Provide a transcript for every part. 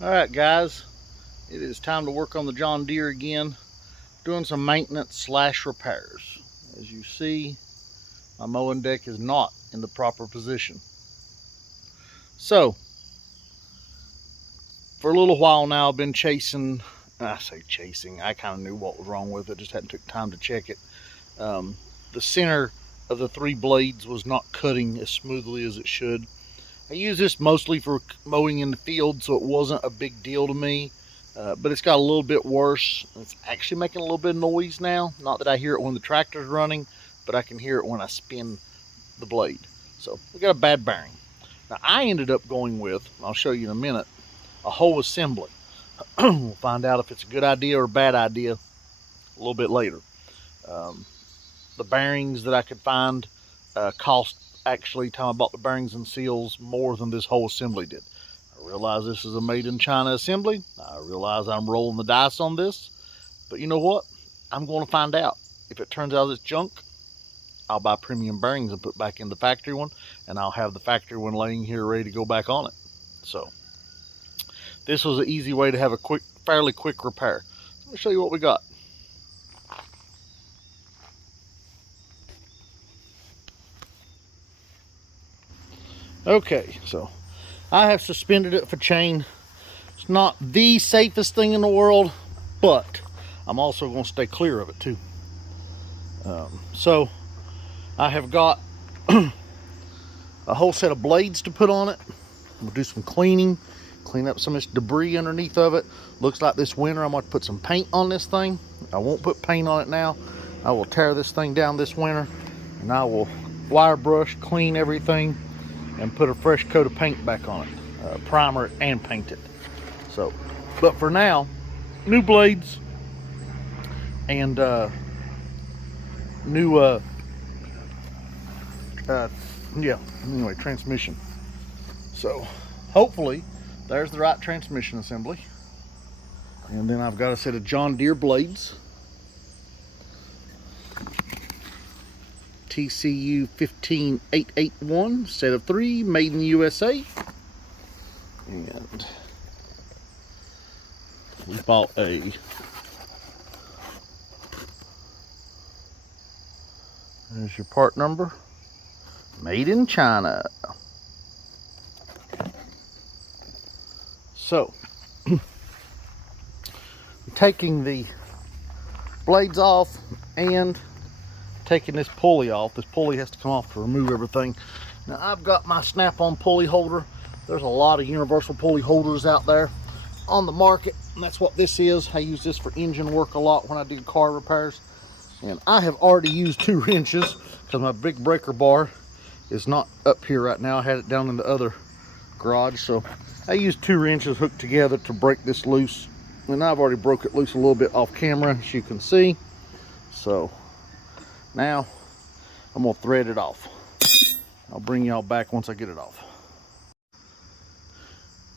Alright guys, it is time to work on the John Deere again, doing some maintenance slash repairs. As you see, my mowing deck is not in the proper position. So, for a little while now I've been chasing, I say chasing, I kind of knew what was wrong with it, just hadn't took time to check it. The center of the three blades was not cutting as smoothly as it should. I use this mostly for mowing in the field, so it wasn't a big deal to me. But it's got a little bit worse. It's actually making a little bit of noise now. Not that I hear it when the tractor's running, but I can hear it when I spin the blade. So we got a bad bearing. Now I ended up going with, I'll show you in a minute, a whole assembly. We'll find out if it's a good idea or a bad idea a little bit later. The bearings that I could find cost, actually, time I bought the bearings and seals, more than this whole assembly did. I realize this is a made in China assembly. I realize I'm rolling the dice on this, but you know what? I'm going to find out. If it turns out it's junk, I'll buy premium bearings and put back in the factory one, and I'll have the factory one laying here ready to go back on it. So this was an easy way to have a fairly quick repair. Let me show you what we got. Okay, so I have suspended it for chain. It's not the safest thing in the world, but I'm also going to stay clear of it too. So I have got a whole set of blades to put on it. We'll do some cleaning, clean up some of this debris underneath of it. Looks like this winter I'm going to put some paint on this thing. I won't put paint on it now. I will tear this thing down this winter, and I will wire brush, clean everything, and put a fresh coat of paint back on it, primer it and paint it. So, but for now, new blades and new anyway, transmission. So hopefully there's the right transmission assembly. And then I've got a set of John Deere blades, TCU 15881, set of 3, made in the USA. And we bought there's your part number, made in China. So I'm taking the blades off and taking this pulley off. This pulley has to come off to remove everything. Now I've got my snap-on pulley holder. There's a lot of universal pulley holders out there on the market, and that's what this is. I use this for engine work a lot when I do car repairs. And I have already used 2 wrenches because my big breaker bar is not up here right now. I had it down in the other garage, so I used 2 wrenches hooked together to break this loose. And I've already broke it loose a little bit off camera, as you can see. So now I'm gonna thread it off. I'll bring y'all back once I get it off.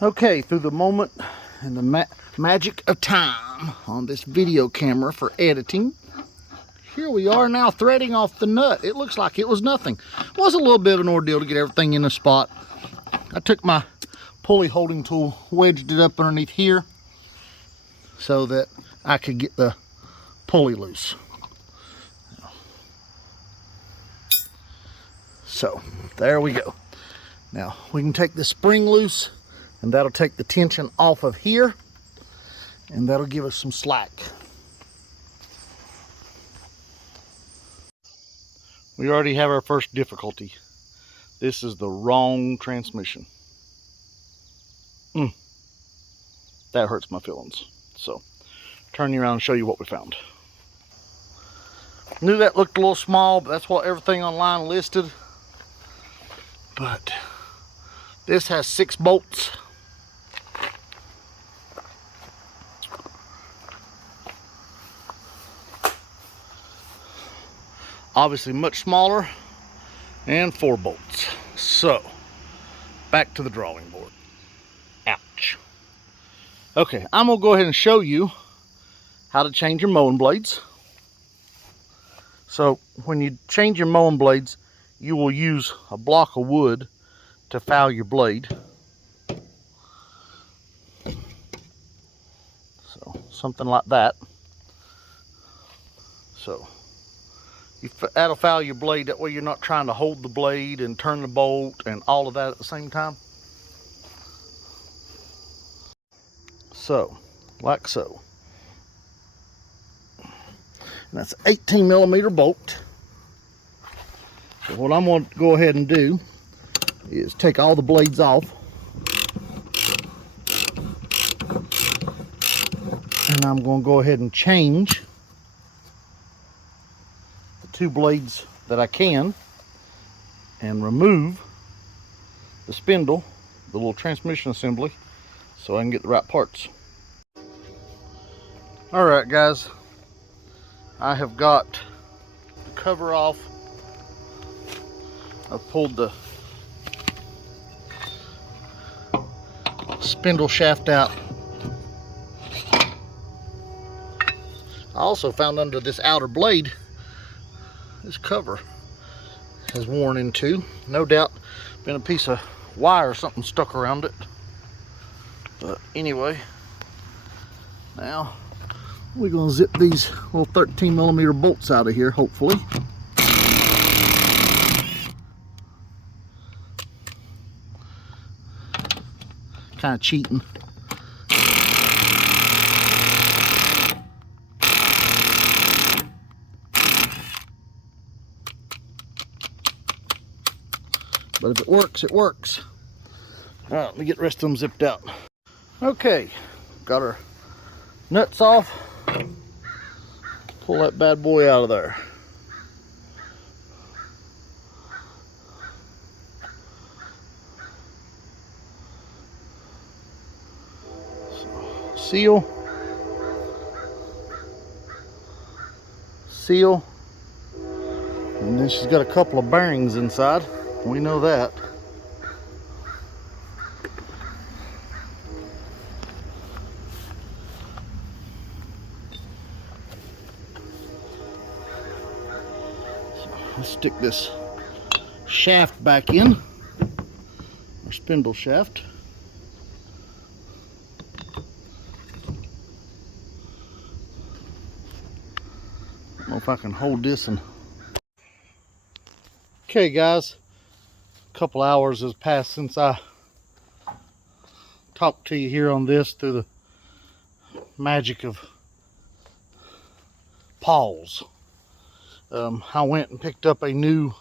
Okay, through the moment and the magic of time on this video camera for editing, here we are now threading off the nut. It looks like it was nothing. It was a little bit of an ordeal to get everything in the spot. I took my pulley holding tool, wedged it up underneath here so that I could get the pulley loose. So there we go. Now we can take the spring loose, and that'll take the tension off of here, and that'll give us some slack. We already have our first difficulty. This is the wrong transmission. That hurts my feelings. So turn you around and show you what we found. Knew that looked a little small, but that's what everything online listed. But this has 6 bolts. Obviously much smaller, and 4 bolts. So back to the drawing board. Ouch. Okay, I'm gonna go ahead and show you how to change your mowing blades. So when you change your mowing blades, you will use a block of wood to foul your blade. something like that. So that'll foul your blade. That way you're not trying to hold the blade and turn the bolt and all of that at the same time. So, like so. And that's an 18mm bolt. So what I'm going to go ahead and do is take all the blades off. And I'm going to go ahead and change the 2 blades that I can and remove the spindle, the little transmission assembly, so I can get the right parts. Alright guys, I have got the cover off. I've pulled the spindle shaft out. I also found under this outer blade, this cover has worn in two. No doubt been a piece of wire or something stuck around it. But anyway, now we're going to zip these little 13mm bolts out of here, hopefully. Kind of cheating. But if it works, it works. All right, let me get the rest of them zipped out. Okay, got our nuts off. Pull that bad boy out of there. So, seal. And then she's got a couple of bearings inside. We know that. So let's stick this shaft back in, our spindle shaft. I don't know if I can hold this and... Okay guys, a couple hours has passed since I talked to you here on this through the magic of pause. I went and picked up a new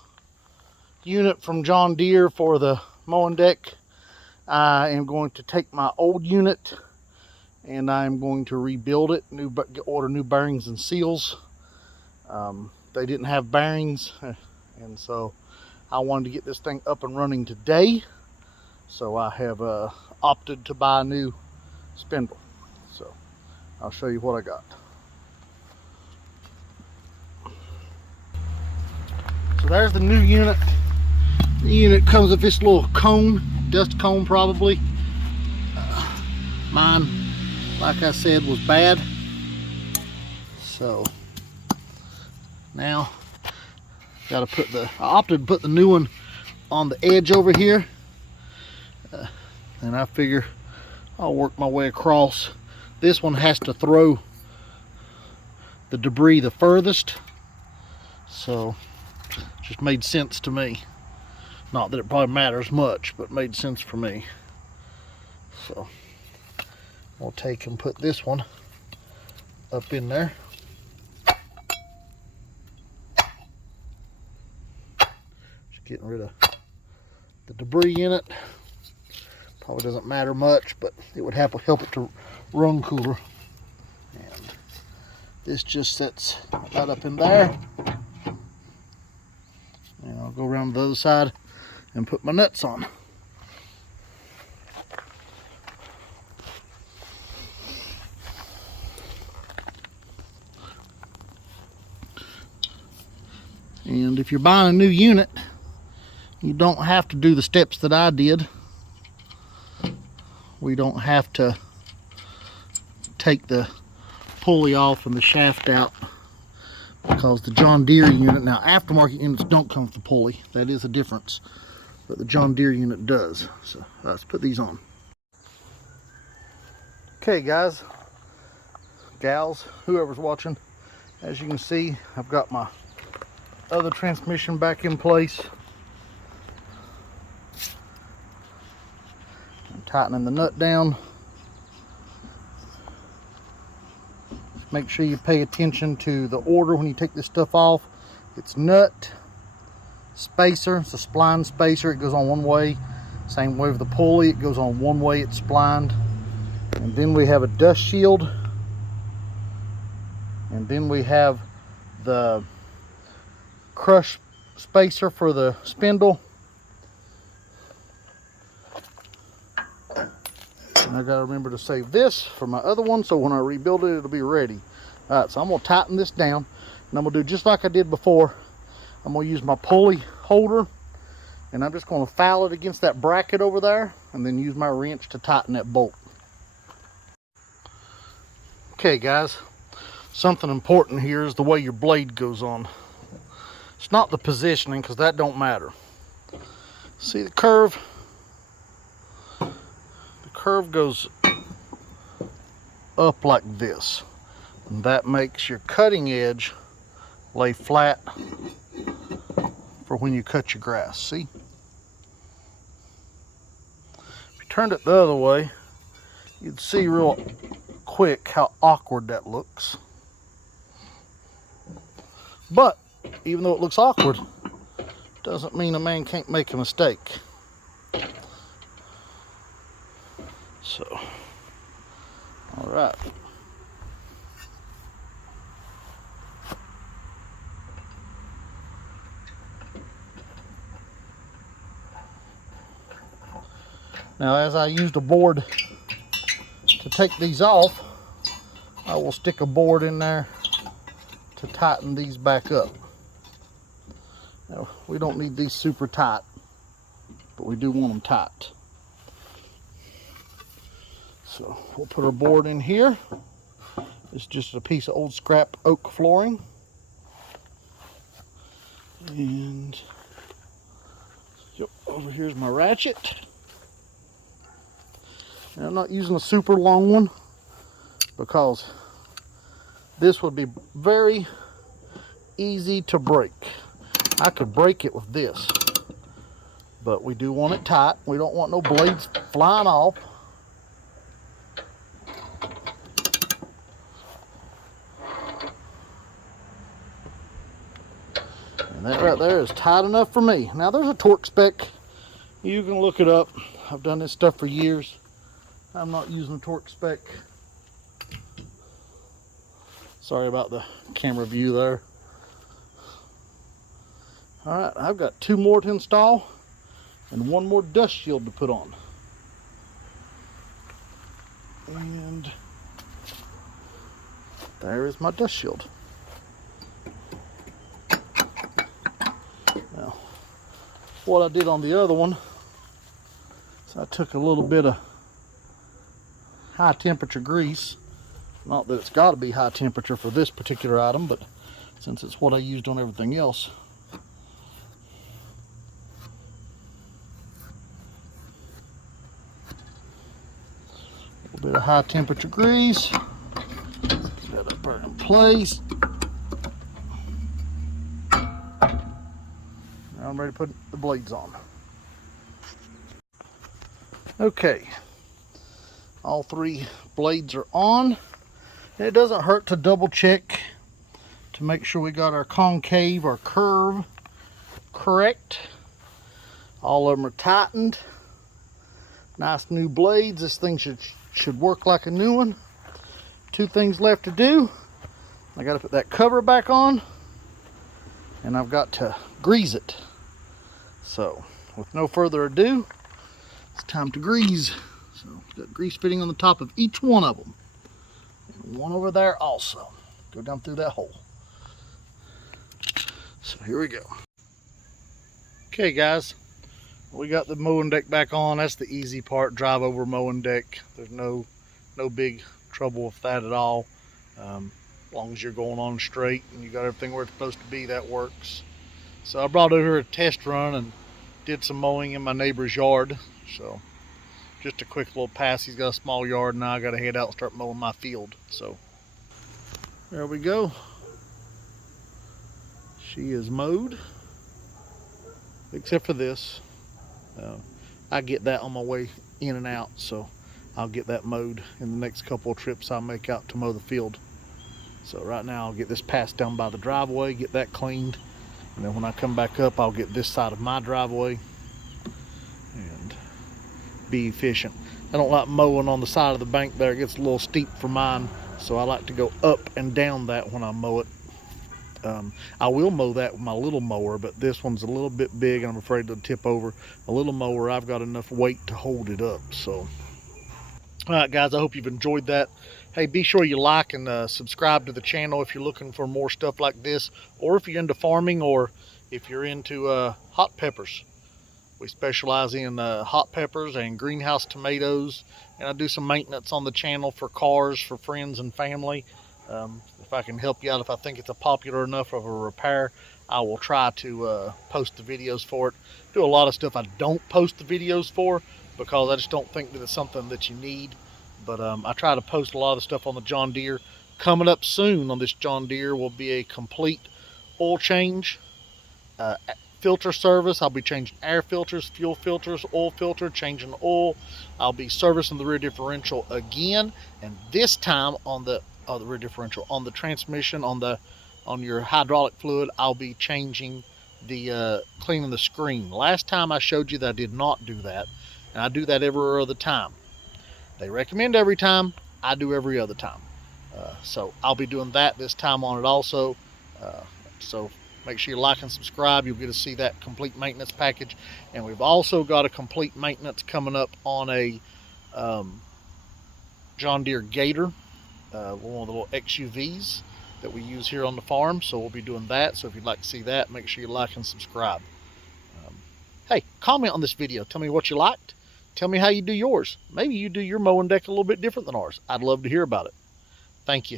unit from John Deere for the mowing deck. I am going to take my old unit and I'm going to rebuild it, order new bearings and seals. They didn't have bearings, and so I wanted to get this thing up and running today. So I have opted to buy a new spindle. So I'll show you what I got. So there's the new unit. The unit comes with this little cone, dust cone probably. Mine, like I said, was bad. So now got to put I opted to put the new one on the edge over here. And I figure I'll work my way across. This one has to throw the debris the furthest. So just made sense to me. Not that it probably matters much, but made sense for me. So I'll take and put this one up in there. Just getting rid of the debris in it. Probably doesn't matter much, but it would help it to run cooler. And this just sets right up in there. And I'll go around the other side and put my nuts on. And if you're buying a new unit, you don't have to do the steps that I did. We don't have to take the pulley off and the shaft out, because the John Deere unit, now aftermarket units don't come with the pulley. That is a difference. But the John Deere unit does. So let's put these on. Okay guys, gals, whoever's watching. As you can see, I've got my other transmission back in place. I'm tightening the nut down. Make sure you pay attention to the order when you take this stuff off. It's nut, spacer, it's a spline spacer, it goes on one way. Same way with the pulley, it goes on one way, it's splined. And then we have a dust shield. And then we have the crush spacer for the spindle. And I gotta remember to save this for my other one, so when I rebuild it, it'll be ready. All right, so I'm gonna tighten this down, and I'm gonna do just like I did before. I'm gonna use my pulley holder, and I'm just gonna foul it against that bracket over there, and then use my wrench to tighten that bolt. Okay guys, something important here is the way your blade goes on. It's not the positioning, because that don't matter. See the curve? Curve goes up like this, and that makes your cutting edge lay flat for when you cut your grass. See, if you turned it the other way, you'd see real quick how awkward that looks. But even though it looks awkward, doesn't mean a man can't make a mistake. So, all right. Now, as I used a board to take these off, I will stick a board in there to tighten these back up. Now, we don't need these super tight, but we do want them tight. So we'll put our board in here. It's just a piece of old scrap oak flooring. And yep, over here's my ratchet. And I'm not using a super long one because this would be very easy to break. I could break it with this, but we do want it tight. We don't want no blades flying off. And that right there is tight enough for me. Now there's a torque spec. You can look it up. I've done this stuff for years. I'm not using a torque spec. Sorry about the camera view there. All right, I've got 2 more to install and 1 more dust shield to put on. And there is my dust shield. Now, what I did on the other one is I took a little bit of high temperature grease. Not that it's got to be high temperature for this particular item, but since it's what I used on everything else. A little bit of high temperature grease. Get it there in place. Now I'm ready to put the blades on. Okay, all 3 blades are on. And it doesn't hurt to double check to make sure we got our concave, our curve correct. All of them are tightened. Nice new blades. This thing should work like a new one. 2 things left to do. I got to put that cover back on, and I've got to grease it. So, with no further ado, it's time to grease. So, got grease fitting on the top of each one of them. And 1 over there also. Go down through that hole. So, here we go. Okay, guys. We got the mowing deck back on. That's the easy part. Drive over mowing deck. There's no big trouble with that at all. As long as you're going on straight and you got everything where it's supposed to be, that works. So I brought over a test run and did some mowing in my neighbor's yard. So just a quick little pass. He's got a small yard, and now I got to head out and start mowing my field. So There we go. She is mowed, except for this. I get that on my way in and out, so I'll get that mowed in the next couple of trips I make out to mow the field. So right now I'll get this passed down by the driveway, get that cleaned, and then when I come back up I'll get this side of my driveway and be efficient. I don't like mowing on the side of the bank there. It gets a little steep for mine, so I like to go up and down that when I mow it. I will mow that with my little mower, but this one's a little bit big and I'm afraid it'll tip over. A little mower, I've got enough weight to hold it up. So, all right, guys, I hope you've enjoyed that. Hey, be sure you like and subscribe to the channel if you're looking for more stuff like this, or if you're into farming, or if you're into hot peppers. We specialize in hot peppers and greenhouse tomatoes, and I do some maintenance on the channel for cars, for friends and family. If I can help you out, if I think it's a popular enough of a repair, I will try to post the videos for it. Do a lot of stuff I don't post the videos for because I just don't think that it's something that you need. But I try to post a lot of the stuff on the John Deere. Coming up soon on this John Deere will be a complete oil change, filter service. I'll be changing air filters, fuel filters, oil filter, changing oil. I'll be servicing the rear differential again, and this time on the rear differential, on the transmission, on your hydraulic fluid, I'll be changing the cleaning the screen. Last time I showed you that I did not do that, and I do that every other time. They recommend every time, I do every other time. So I'll be doing that this time on it also. So make sure you like and subscribe. You'll get to see that complete maintenance package. And we've also got a complete maintenance coming up on a John Deere Gator, one of the little XUVs that we use here on the farm. So we'll be doing that. So if you'd like to see that, make sure you like and subscribe. Hey, comment on this video. Tell me what you liked. Tell me how you do yours. Maybe you do your mowing deck a little bit different than ours. I'd love to hear about it. Thank you.